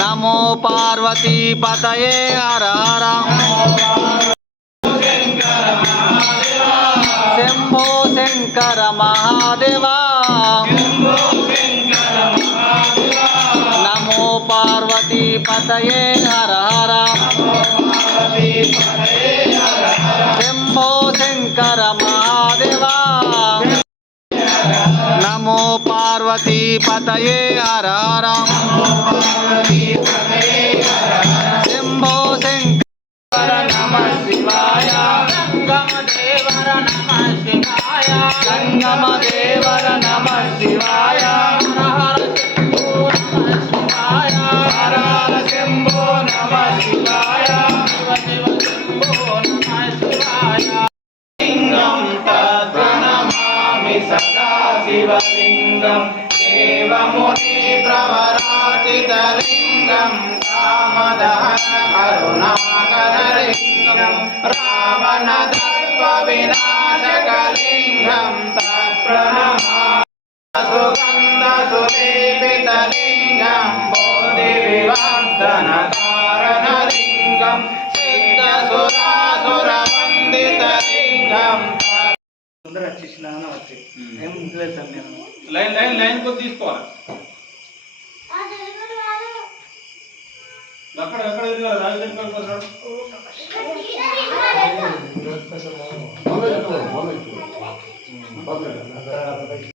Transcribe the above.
नमो पार्वती पतये हर हर शंभो शंकर महादेवा नमो पार्वती पतये हर हर शंभो शंकर महादेवा नमो पार्वती पतये हर हर शंभो शंकर नमः शिवाय गंगमदेवर नमः शिवाय गंगमदेवर नमः शिवाय हर हर शंभो नमः शिवाय लिंगं तद्प्रणमामि सदा शिवलिंगं देवमुनिप्रवराचितलिंगं कामदहन करुणाकरलिंगं रावणदर्पविनाशकलिंगं तत्प्रणमामि सुगन्धसुलेपितलिंगं बोधिविवर्धनकारणलिंगं सिद्धसुरासुरवन्दितलिंगं लाइन लाइन लाइन को తీసుకోవాలి అక్కడ అక్కడ రాజేంద్ర గారు